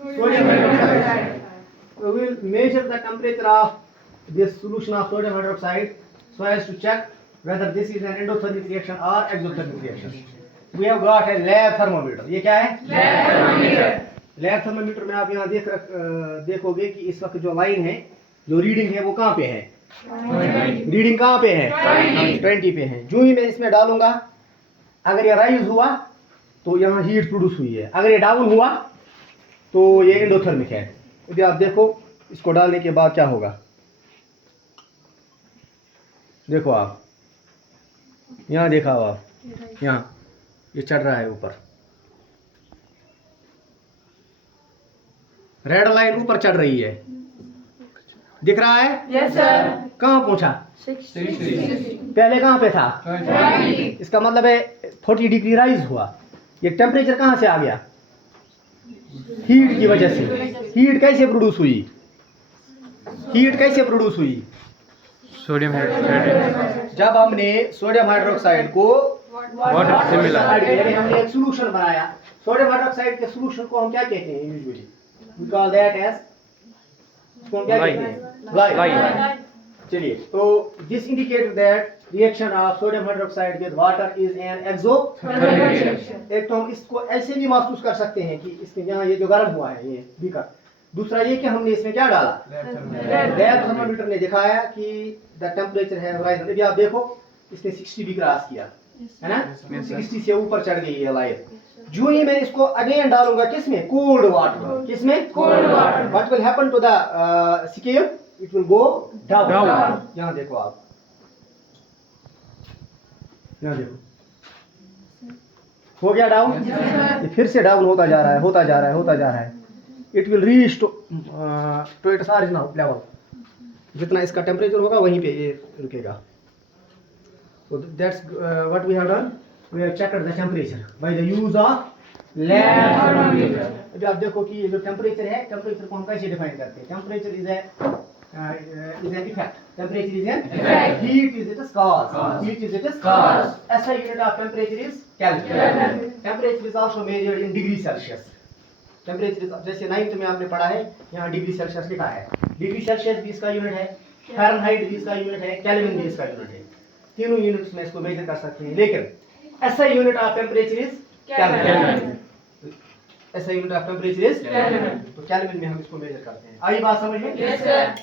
sodium hydroxide. We will measure the temperature of this solution of sodium hydroxide so as to check whether this is an endothermic reaction or exothermic reaction. We have got a lab thermometer. ये क्या है? Lab thermometer. Lab thermometer में आप यहाँ देखोगे कि इस वक्त जो लाइन है, जो रीडिंग है वो कहाँ पे है? रीडिंग कहाँ पे है? 20 पे है। जो ही मैं इसमें डालूंगा, अगर ये राइज हुआ तो यहाँ हीट प्रोड्यूस हुई है, अगर ये डाउन हुआ तो ये एंडोथर्मिक है। यदि आप देखो इसको डालने के बाद क्या होगा, देखो आप यहाँ देखा हो आप, यहाँ ये चढ़ रहा है ऊपर, रेड लाइन ऊपर चढ़ रही है, दिख रहा है? Yes sir. कहाँ पहुंचा? 60। पहले कहाँ पे था? 20। इसका मतलब है 40 डिग्री राइज हुआ। ये टेम्परेचर कहाँ से आ गया? हीट की वजह से। हीट कैसे प्रोड्यूस हुई? हीट कैसे प्रोड्यूस हुई? Sodium hydroxide. जब हमने सोडियम हाइड्रोक्साइड को वाटर से मिलाया, यानी हमने एक सॉल्यूशन बनाया। सोडियम हाइड्रोक्साइड के सॉल्यूशन को हम क्या कहते हैं usually? We call that as, इसको क्या कहते हैं? Lye. चलिए, तो this indicates that reaction of sodium hydroxide with water is an exothermic reaction. एक तो हम इसको ऐसे भी महसूस कर सकते हैं कि इसमें यहाँ ये जो गर्म हुआ है ये बीकर। दूसरा ये कि हमने इसमें क्या डाला? लैब थर्मोमीटर ने दिखाया कि द टेम्परेचर है राइज। यदि आप देखो इसने 60 भी क्रॉस किया है ना, 60 से ऊपर चढ़ गई है लाइन। जो ही मैं इसको अगेन डालूंगा किसमें? Cold water. किसमें? Cold water. What will happen to the scale? It will go down. यहाँ देखो आप, यहाँ देखो हो गया डाउन। ये फिर से डाउन होता जा रहा है, होता जा रहा है, होता जा रहा है। It will reach to its original level. जितना इसका टेम्परेचर होगा वहीं पे ये रुकेगा। So that's what we have done. We have checked the temperature by the use of lab thermometer. अभी आप देखो कि ये जो टेम्परेचर है, टेम्परेचर को हम कैसे डिफाइन करते हैं? Temperature is an effect. Temperature is an effect. Heat is its cause. Heat is its cause. SI unit of temperature is Kelvin. Temperature is also measured in degree Celsius. Temperature is, जैसे 9th में आपने पढ़ा है, यहाँ degree Celsius लिखा है। Degree Celsius भी इसका यूनिट है, फ़ारेनहाइट भी इसका यूनिट है, केल्विन भी इसका यूनिट है। तीनों यूनिट्स में इसको मेजर कर सकते हैं, लेकिन SI unit of temperature is kelvin. SI unit of temperature is kelvin. तो केल्विन में हम इसको मेजर करते हैं। आई बात समझ में? Yes sir.